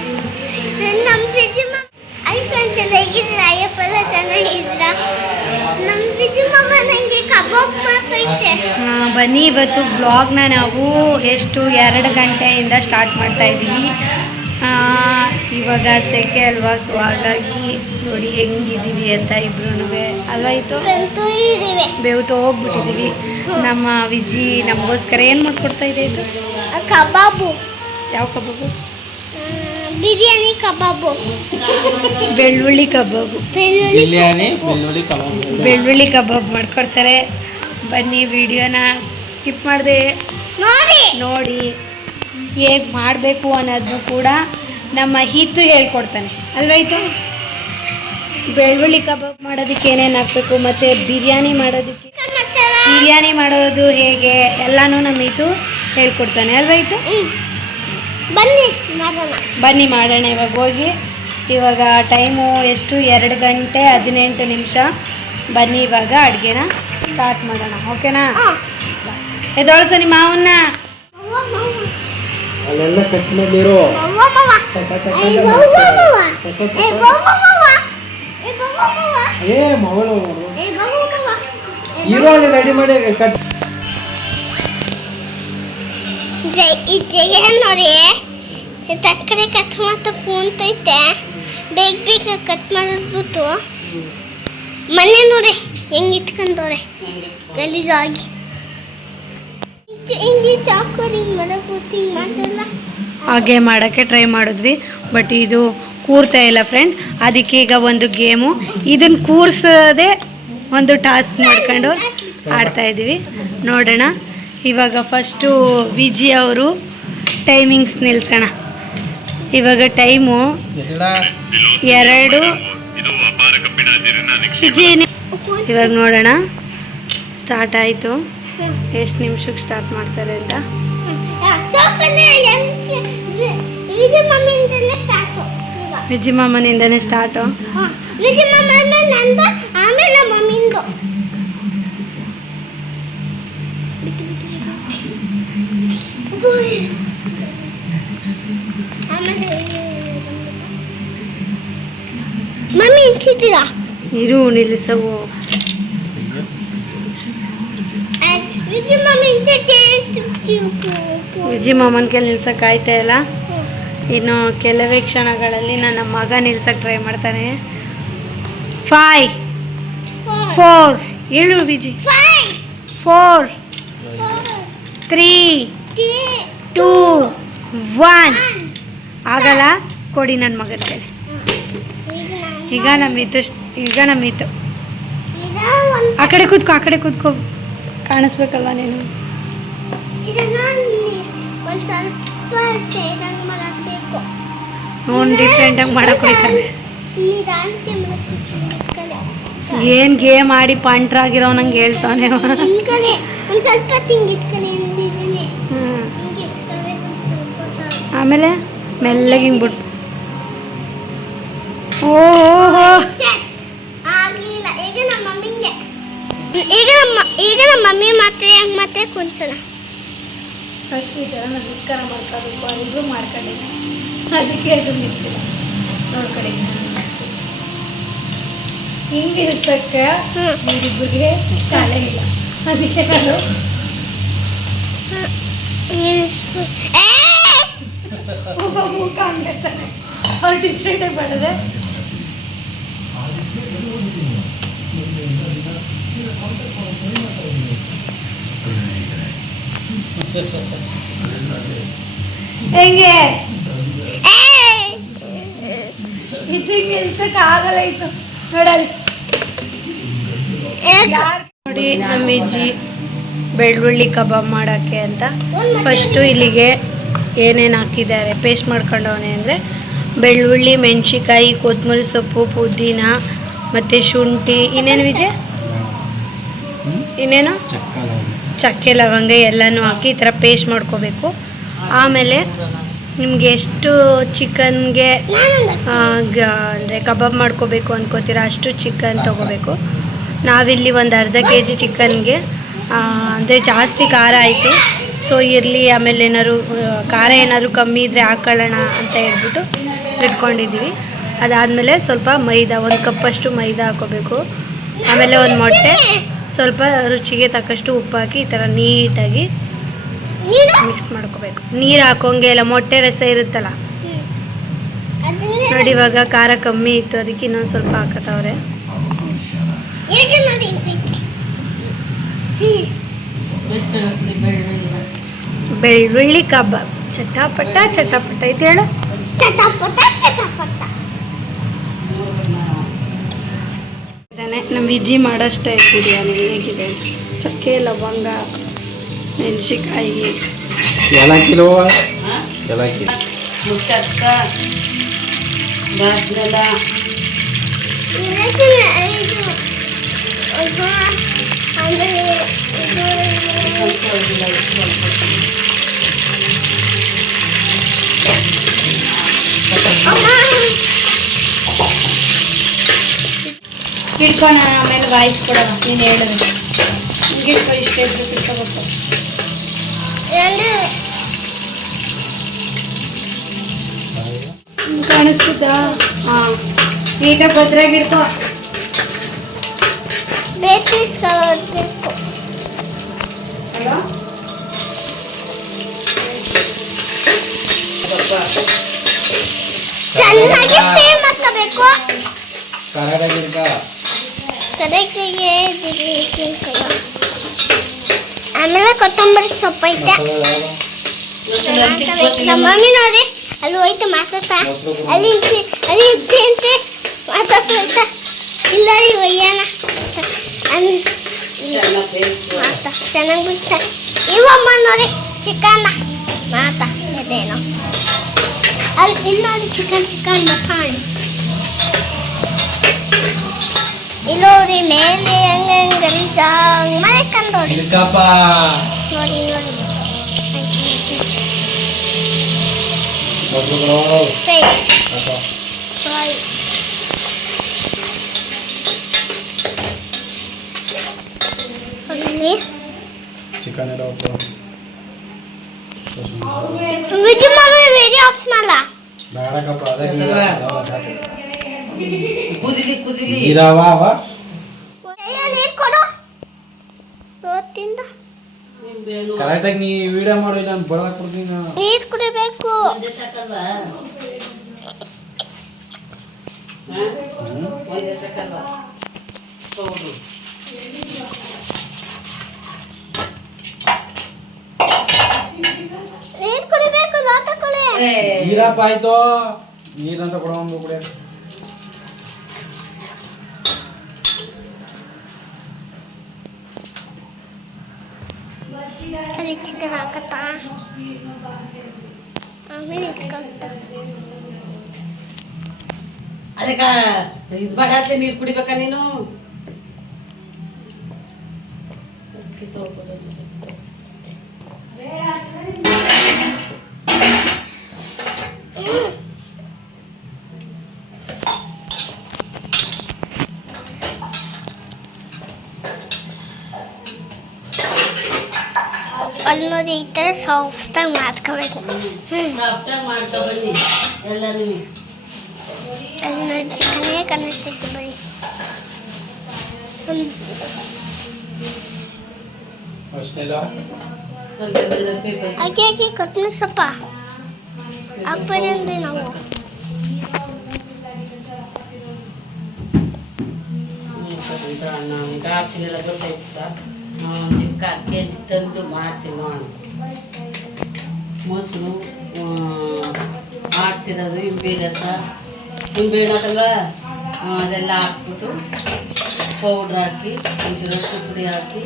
Friends ನಮ್ಮ busy I friends ಎಲ್ಲ ಹೇಗಿದ್ದೀರಾ? ಅಯ್ಯಪ್ಪ ಎಲ್ಲ ಚೆನ್ನಾಗಿದ್ದೀರಾ ನಮ್ಮ ಬಿಜಿ ಮಮ್ಮ ನನಗೆ ಕಬಾಬ್ ಮಾಡ್ತೈತೆ ಬನ್ನಿ ಇವತ್ತು ಬ್ಲಾಗ್ನ ನಾವು ಎಷ್ಟು ಎರಡು ಗಂಟೆಯಿಂದ ಸ್ಟಾರ್ಟ್ ಮಾಡ್ತಾ ಇದ್ದೀವಿ. ಇವಾಗ ಸೆಕೆ ಅಲ್ವಾ ಸೊ ಹಾಗಾಗಿ ನೋಡಿ ಹೆಂಗಿದ್ದೀವಿ ಅಂತ ಇಬ್ರು ಅಲ್ವಾಯ್ತು? ಬೇವ್ತು ಹೋಗ್ಬಿಟ್ಟಿದ್ದೀವಿ. ನಮ್ಮ ವಿಜಿ ನಮಗೋಸ್ಕರ ಏನು ಮಾಡ್ಕೊಡ್ತಾ ಇದೆ ಇದು? ಕಬಾಬು. ಯಾವ ಕಬಾಬು? ಬಿರಿಯಾನಿ ಕಬಾಬು. ಬೆಳ್ಳುಳ್ಳಿ ಕಬಾಬು. ಬೆಳ್ಳುಳ್ಳಿ ಬಿರಿಯಾನಿ ಬೆಳ್ಳುಳ್ಳಿ ಕಬಾಬ್. ಬೆಳ್ಳುಳ್ಳಿ ಕಬಾಬ್ ಮಾಡ್ಕೊಡ್ತಾರೆ. ಬನ್ನಿ ವಿಡಿಯೋನ ಸ್ಕಿಪ್ ಮಾಡಿದೆ. ನೋಡಿ. ನೋಡಿ ಹೇಗೆ ಮಾಡಬೇಕು ಅನ್ನೋದನ್ನು ಕೂಡ ನಮ್ಮ ಹಿತ್ತು ಹೇಳ್ಕೊಡ್ತಾನೆ. ಅಲ್ವಾಯ್ತು ಬೆಳ್ಳುಳ್ಳಿ ಕಬಾಬ್ ಮಾಡೋದಕ್ಕೆ ಏನೇನು ಹಾಕ್ಬೇಕು ಮತ್ತು ಬಿರಿಯಾನಿ ಮಾಡೋದಕ್ಕೆ ಬಿರಿಯಾನಿ ಮಾಡೋದು ಹೇಗೆ ಎಲ್ಲನೂ ನಮ್ಮ ಹಿತು ಹೇಳ್ಕೊಡ್ತಾನೆ. ಅಲ್ವಾಯ್ತು. ಬನ್ನಿ ಮಾಡೋಣ ಬನ್ನಿ ಮಾಡೋಣ ಇವಾಗ ಹೋಗಿ ಇವಾಗ ಟೈಮು ಎಷ್ಟು ಎರಡು ಗಂಟೆ ಹದಿನೆಂಟು ನಿಮಿಷ ಬನ್ನಿ ಇವಾಗ ಅಡುಗೆನ ಸ್ಟಾರ್ಟ್ ಮಾಡೋಣ ಓಕೆನಾ ಎದೊಳಸು ನಿಮ್ಮ ಮಾವನ್ನ ಅಲ್ಲೆಲ್ಲ ಕಟ್ ಮಾಡಿರೋ ಏ ಮಗಳು ಇರೋ ಅಲ್ಲಿ ರೆಡಿ ಮಾಡಿ ಕಟ್ ಜಯ ನೋಡಿ ತಕ್ಕರೆ ಕಟ್ ಮಾಡ್ತಾ ಕೂತೈತೆ ಬೇಗ ಬೇಗ ಕಟ್ ಮಾಡಿದ್ಬಿಟ್ಟು ಮನೆ ನೋಡಿ ಹೆಂಗ್ ಇಟ್ಕೊಂಡವ್ರೆ ಗಲೀಜಾಗಿ. ಹಿಂಗೆ ಚಾಕೋರಿ ಮಾಡಕ್ ಕೂತಿ ಮಾಡಲ್ಲ ಹಾಗೆ ಮಾಡೋಕ್ಕೆ ಟ್ರೈ ಮಾಡಿದ್ವಿ ಬಟ್ ಇದು ಕೂರ್ತಾ ಇಲ್ಲ ಫ್ರೆಂಡ್ ಅದಕ್ಕೆ ಈಗ ಒಂದು ಗೇಮು. ಇದನ್ನು ಕೂರಿಸೋದೇ ಒಂದು ಟಾಸ್ಕ್ ಮಾಡ್ಕೊಂಡು ಆಡ್ತಾ ಇದ್ದೀವಿ ನೋಡೋಣ. ಇವಾಗ ಫಸ್ಟು ವಿಜಿ ಅವರು ಟೈಮಿಂಗ್ಸ್ ನಿಲ್ಸೋಣ. ಇವಾಗ ಟೈಮು ಎರಡು. ಇವಾಗ ನೋಡೋಣ. ಸ್ಟಾರ್ಟ್ ಆಯಿತು. ಎಷ್ಟು ನಿಮಿಷಕ್ಕೆ ಸ್ಟಾರ್ಟ್ ಮಾಡ್ತಾರೆ ಅಂತ? ವಿಜಿ ಮಾಮನಿಂದನೇ ಸ್ಟಾರ್ಟು ಮಮ್ಮಿ ಇರು ನಿಲ್ಲಿಸವು. ವಿಜಿ ಮಾಮನ್ ಕೈಲಿ ನಿಲ್ಸಕ್ ಆಯ್ತಾ ಇಲ್ಲ? ಇನ್ನು ಕೆಲವೇ ಕ್ಷಣಗಳಲ್ಲಿ ನನ್ನ ಮಗ ನಿಲ್ಸಕ್ ಟ್ರೈ ಮಾಡ್ತಾನೆ. ಫೈ ಫೋರ್ ಏಳು Viji. Four three two one ಆಗಲ್ಲ ಕೊಡಿ ನನ್ನ ಮಗನ ಕೈಲಿ ಈಗ ನಮ್ಮಿತ್ತು ಈಗ ನಮ್ಮಿತ್ತು ಆ ಕಡೆ ಕೂತ್ಕೋ ಆ ಕಡೆ ಕೂತ್ಕೋ. ಕಾಣಿಸ್ಬೇಕಲ್ವ ನೀನು? ಇದನ್ನ ನಿ- ಒಂದ್ ಸ್ವಲ್ಪ ಸೇರಂಗ್ ಮಾಡಬೇಕು ಅವ್ನು ಡಿಫ್ರೆಂಟಾಗಿ ಮಾಡಕ್ಕೆ ಹೋಗ್ತಾನೆ ಏನು ಗೇಮ್ ಆಡಿ ಪಂಟ್ರಾಗಿರೋ ನಂಗೆ ಹೇಳ್ತಾನೆ. ಸ್ವಲ್ಪ ತಿಂಗ್ ಆಮೇಲೆ ಮೆಲ್ಲಗೆ ಹಿಂಗ್ಬಿಟ್ಟು ಓಹೋ. Set. ಆಗ್ಲಿಲ್ಲ. ಈಗ ನಮ್ಮ ಈಗ ನಮ್ಮ ಮಮ್ಮಿ ಮತ್ತೆ ಹೆಂಗ್ ಮತ್ತೆ ಕುಂಚನ ಫಸ್ಟ್ ಈ ಥರ ನಮಸ್ಕಾರ ಮಾಡ್ಕೋಬೇಕು ಅವರಿಬ್ರು ಮಾಡ್ಕೊಂಡಿಲ್ಲ ಅದಕ್ಕೆ ಅದು ನಿಂತಿಲ್ಲ. ನೋಡ್ಕಡೆ ಹಿಂಗೆ ಇರ್ಸಕ್ಕೆ. ಇವರಿಬ್ಬರಿಗೆ ಕಾಲೇ ಇಲ್ಲ. ಅದಕ್ಕೆ ನಾನು ಹಂಗಿರ್ತಾನೆ ಅವ್ರು ಡಿಫ್ರೆಂಟಾಗಿ ಮಾಡಿದ್ರೆ? ಹೆಂಗೆ? ಇದು ಹಿಂಗೆ ನಿಲ್ಸಕ್ಕೆ ಆಗಲ್ಲ ಇತ್ತು. ನೋಡಲ್ಲಿ. ನೋಡಿ ನಮ್ಮ ಅಜ್ಜಿ ಬೆಳ್ಳುಳ್ಳಿ ಕಬಾಬ್ ಮಾಡೋಕ್ಕೆ ಅಂತ. ಫಸ್ಟು ಇಲ್ಲಿಗೆ ಏನೇನು ಹಾಕಿದ್ದಾರೆ ಪೇಸ್ಟ್ ಮಾಡ್ಕೊಂಡವನೆ ಅಂದರೆ ಬೆಳ್ಳುಳ್ಳಿ ಮೆಣಸಿಕಾಯಿ ಕೊತ್ತಂಬರಿ ಸೊಪ್ಪು, ಪುದೀನ ಮತ್ತು ಶುಂಠಿ, ಇನ್ನೇನು ವಿಜಯ್? ಇನ್ನೇನು? ಚಕ್ಕೆ ಲವಂಗ ಎಲ್ಲನೂ ಹಾಕಿ ಈ ಥರ ಪೇಸ್ಟ್ ಮಾಡ್ಕೋಬೇಕು. ಆಮೇಲೆ ನಿಮಗೆ ಎಷ್ಟು ಚಿಕನ್ಗೆ ಅಂದರೆ ಕಬಾಬ್ ಮಾಡ್ಕೋಬೇಕು ಅಂದ್ಕೋತೀರ ಅಷ್ಟು ಚಿಕನ್ ತೊಗೋಬೇಕು. ನಾವಿಲ್ಲಿ ಒಂದು ಅರ್ಧ ಕೆ ಜಿ ಚಿಕನ್ಗೆ ಅಂದರೆ ಜಾಸ್ತಿ ಖಾರ ಆಯಿತು ಸೊ ಇರಲಿ ಆಮೇಲೆ ಏನಾದ್ರು ಖಾರ ಏನಾದರೂ ಕಮ್ಮಿ ಇದ್ದರೆ ಹಾಕೊಳ್ಳೋಣ ಅಂತ ಹೇಳ್ಬಿಟ್ಟು ಇಟ್ಕೊಂಡಿದ್ದೀವಿ ಅದಾದಮೇಲೆ ಸ್ವಲ್ಪ ಮೈದಾ ಒಂದು ಕಪ್ಪಷ್ಟು ಮೈದಾ ಹಾಕೋಬೇಕು. ಆಮೇಲೆ ಒಂದು ಮೊಟ್ಟೆ ಸ್ವಲ್ಪ ರುಚಿಗೆ ತಕ್ಕಷ್ಟು ಉಪ್ಪು ಹಾಕಿ ಈ ಥರ ನೀಟಾಗಿ ಮಿಕ್ಸ್ ಮಾಡ್ಕೋಬೇಕು. ನೀರು ಹಾಕೋಂಗೆ ಇಲ್ಲ ಮೊಟ್ಟೆ ರಸ ಇರುತ್ತಲ್ಲ? ನೋಡಿ ಇವಾಗ ಖಾರ ಕಮ್ಮಿ ಇತ್ತು ಅದಕ್ಕೆ ಇನ್ನೊಂದು ಸ್ವಲ್ಪ ಹಾಕತ್ತವ್ರೆ. ನೋಡಿ? ಬೆಳ್ಳುಳ್ಳಿ ಕಬಾಬ್ ಚಟಾಪಟ ಚಟಾಪಟ ಇದು ಹೇಳು. ಚಟಪಟ ಚಟಪಟ. ಇದಾನೆ ನಮ್ಮ ವಿಜಿ ಮಾಡೋಷ್ಟೇ ಬಿರಿಯಾನಿ ಹೇಗಿದೆ. ಚಕ್ಕೆ ಲವಂಗ ಮೆಣಸಿಕಾಯಿ ಏಲಕ್ಕಿಲೋ ಏಲಕ್ಕಿ. ಮುಚ್ಚಕ್ಕ ಬಾಜ್ರಲ್ಲ ಇದು ಆಮೇಲೆ ವಾಯ್ಸ್ ಕೊಡೋಣ ನೀನು ಹೇಳಿದ್ರೆ ಹಿಡ್ಕೊ ಇಷ್ಟೇ ಇದ್ರೆ ತಿಳ್ಕೊಬೇಕು ಕಾಣಿಸ್ತದಾ ಹಾಂ. ನೀಟಾಗಿ ಭದ್ರಾಗಿ ಹಿಡ್ಕೊ. ಬೇಕಿಸ್ಕೊಳ್ಬೇಕು ಚೆನ್ನಾಗಿ ಫ್ರೈ ಮಾಡ್ಕೋಬೇಕು ಕರೆಕ್ಟಿಗೆ ಆಮೇಲೆ ಕೊತ್ತಂಬರಿ ಸೊಪ್ಪು ಐತೆ ನಮ್ಮ ಮಮ್ಮಿ ನೋಡಿ ಅಲ್ಲಿ ಹೋಯ್ತು ಮಾತಾಡ್ತಾ ಅಲ್ಲಿ ಅಲ್ಲಿ ಇಟ್ಟಿ ಅಂತೆ ಮಾತಾಡ್ತಾ ಇಲ್ಲ ರೀ ಒಯ್ಯೋಣ ಅನ್- ಮಾತಾ ಚೆನ್ನಾಗಿ ಬಿಡ್ತ ಇವಮ್ಮ ನೋಡಿ ಚಿಕನ್ನ ಮಾತಾ ಇದೇನು ಅಲ್ಲಿ ನೋಡಿ ಚಿಕನ್ ಚಿಕನ್ ಮಸಾಲೆ. ಇಲ್ಲೋರಿ ಮೇಲೆ ಹೆಂಗೆ ಹೆಂಗೆ ಮಾಡ್ಕೊಂಡೋಡಿ ಇಲ್ಕಪ್ಪ ನೋಡಿ ನೋಡಿ. ಅಲ್ಲಿ. ಚಿಕನ್ ಎಲ್ಲ ಮಾಡಿ ವಿಡಿಯೋ ಆಫ್ ಮಾಡಲ್ಲ. ಬೇಡಕಪ್ಪ ಅದಕ್ಕೆ ಕುದಿಲಿ ಕುದಿಲಿ. ನೀರವ ಅವ ನೀರು ಕೊಡು. ಕರೆಕ್ಟಾಗಿ ನೀ ವಿಡಿಯೋ ಮಾಡಿ ನಾನು ಬಡದಾಕ್ ಕೊಡ್ತೀನಿ ನಾನು. ನೀರು ಕುಡಿಬೇಕು. ಒಂದೇ ಹೌದು. ನೀರು ಕುಡಿಬೇಕು ಲೋಟ ಕುಡಿ. ನೀರಪ್ಪ ಆಯ್ತು. ನೀರಂತ ಕೊಡೋ ಕುಡಿಯ ಅಲ್ಲಿ ಚಿಕನ್ ಹಾಕತ್ತಾ ಆಮೇಲೆ ಇಟ್ಕೊಂತ. ಅದಕ್ಕ ಇದು ಬಡಾತ್ಲೆ ನೀರು ಕುಡಿಬೇಕಾ ನೀನು? ಅಕ್ಕಿ ತೊಳ್ಕೊಳೋದು ಸ್ವಲ್ಪ. ಅಲ್ಲಿ ನೋಡಿ ಈ ಥರ ಸಾಫ್ಟಾಗಿ ಮಾಡ್ಕೋಬೇಕು ಸಾಫ್ಟಾಗಿ ಮಾಡ್ಕೊ ಬನ್ನಿ ಎಲ್ಲನೂ ಅಲ್ಲಿ ನೋಡಿ ಚಿಕನೇ ಕಾಣಿಸ್ತೈತೆ ಬರೀ ಹ್ಮ್. ಅಷ್ಟೆಲ್ಲ ಒಂದೆರಡು ಪೇಪರ್ ಹಾಗೆ ಹಾಗೆ ಕಟ್ನ ಸೊಪ್ಪ ಹಾಕ್ಬಾರ್ದು ನಾವು ನಾನು ಗಾಸಿನೆಲ್ಲ ಗೊತ್ತಾಯ್ತಾ ಚಿಕ್ಕ ಅಕ್ಕಿ ತಂದು ಮಾಡ್ತೀನಿ ನೋಡಿ ಮೊಸರು ಆಡ್ಸಿರೋದು ಇಂಬೆ ರಸ ಇಂಬೆ ಹಣ್ಣಾಕಲ್ವಾ ಅದೆಲ್ಲ ಹಾಕ್ಬಿಟ್ಟು ಪೌಡ್ರ್ ಹಾಕಿ ಒಂಚೂರು ಪುಡಿ ಹಾಕಿ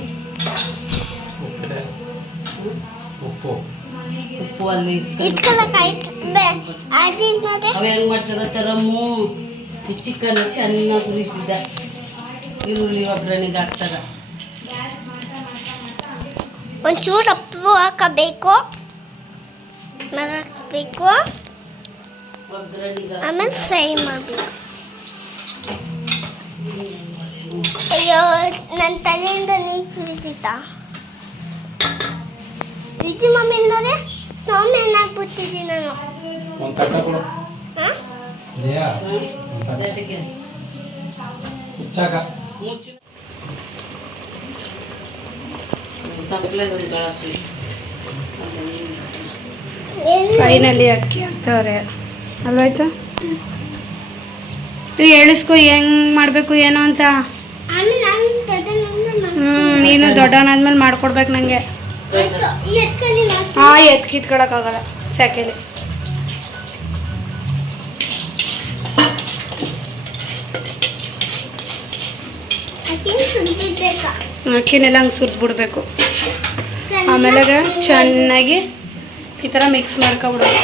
ಉಪ್ಪು ಉಪ್ಪು ಅಲ್ಲಿ ಅವ ಹೆಂಗ್ ಮಾಡ್ತಾರ ಗೊತ್ತಾ ರಮ್ಮು ಈ ಚಿಕನ್ ಚೆನ್ನಾಗಿ ಹುರಿತಿದ್ದ ಈರುಳ್ಳಿ ಒಗ್ಗರಣೆಗೆ ಹಾಕ್ತಾರ ಒಂಚೂರು ಉಪ್ಪು ಹಾಕಬೇಕು. ಹಾಕಬೇಕು. ಆಮೇಲೆ ಫ್ರೈ ಮಾಡಬೇಕು. ಅಯ್ಯೋ ನನ್ನ ತಲೆಯಿಂದ ನೀರು ಸುರಿತಿತ್ತ? ವಿಜಿ ಮಮ್ಮಿ ಇಲ್ಲದೆ ಸ್ನೋಮ್ಯಾನ್ ಆಗ್ಬಿಟ್ಟಿದ್ದೀನಿ ನಾನು? ಹಾಂ? ಜಯ ಒಂದ್ ತಟ್ಟ. ಅದಕ್ಕೆ ಹುಚ್ಚಾಕ ಮುಚ್ಚು ತಪ್ಪಲೆ ಒಂದು ಗ್ಲಾಸ್ ಏನು ಫೈನಲಿ ಅಕ್ಕಿ ಹಾಕ್ತವ್ರೆ. ಅಲ್ವಾಯ್ತು? ಇದು ಎಳಿಸ್ಕೊ ಹೆಂಗ್ ಮಾಡಬೇಕು ಏನು ಅಂತ? ಹ್ಞೂ ನಾನು ದೊಡ್ಡವನಾದ್ಮೇಲೆ ಮಾಡ್ಕೊಡ್ಬೇಕು ನನಗೆ ಆಯ್ತು ಈ ಎತ್ಕಲ್ಲಿ ನಾನು ಆ ಎತ್ ಕಿತ್ಕೊಳಕ್ಕಾಗಲ್ಲ ಸ್ಯಾಕೆಲಿ ಅಕ್ಕಿನ ಸುಲ್ಬಿಡ್ಬೇಕಾ ಅಕ್ಕಿನೆಲ್ಲ ಹಂಗೆ ಸುರಿದ್ಬಿಡ್ಬೇಕು. ಆಮೇಲೆ ಚೆನ್ನಾಗಿ ಈ ಥರ ಮಿಕ್ಸ್ ಮಾಡ್ಕೊಬಿಡೋದು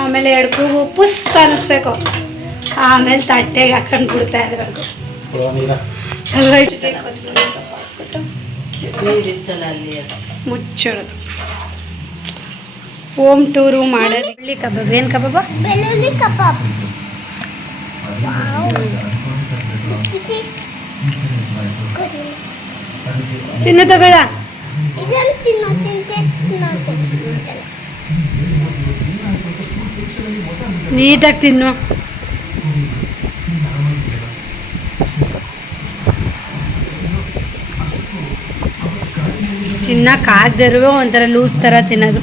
ಆಮೇಲೆ ಎಡ್ಕೂಗು ಪುಸ್ ಅನ್ನಿಸ್ಬೇಕು ಆಮೇಲೆ ತಟ್ಟೆಗೆ ಹಾಕೊಂಡು ಬಿಡ್ತಾ ಇರಬೇಕು ಮುಚ್ಚಿಡೋದು ಹೋಮ್ ಟೂರು ಮಾಡೋದು. ಬೆಳ್ಳಿ ಕಬಾಬ್. ಏನು ಕಬಾಬ? ಬೆಳ್ಳುಳ್ಳಿ ಕಬಾಬ್. ಬಿಸಿ ಬಿಸಿ. ಕೊಡಿ. ಚಿನ್ನ ತಗೊಳ್ಳ ಇದನ್ನು ತಿನ್ನೋ ತಿಂತೆ ತಿನ್ನೋದು ನೀಟಾಗಿ ತಿನ್ನು. ತಿನ್ನಕ್ಕಾಗ್ದಿರುವ ಒಂಥರ ಲೂಸ್ ಥರ ತಿನ್ನೋದು.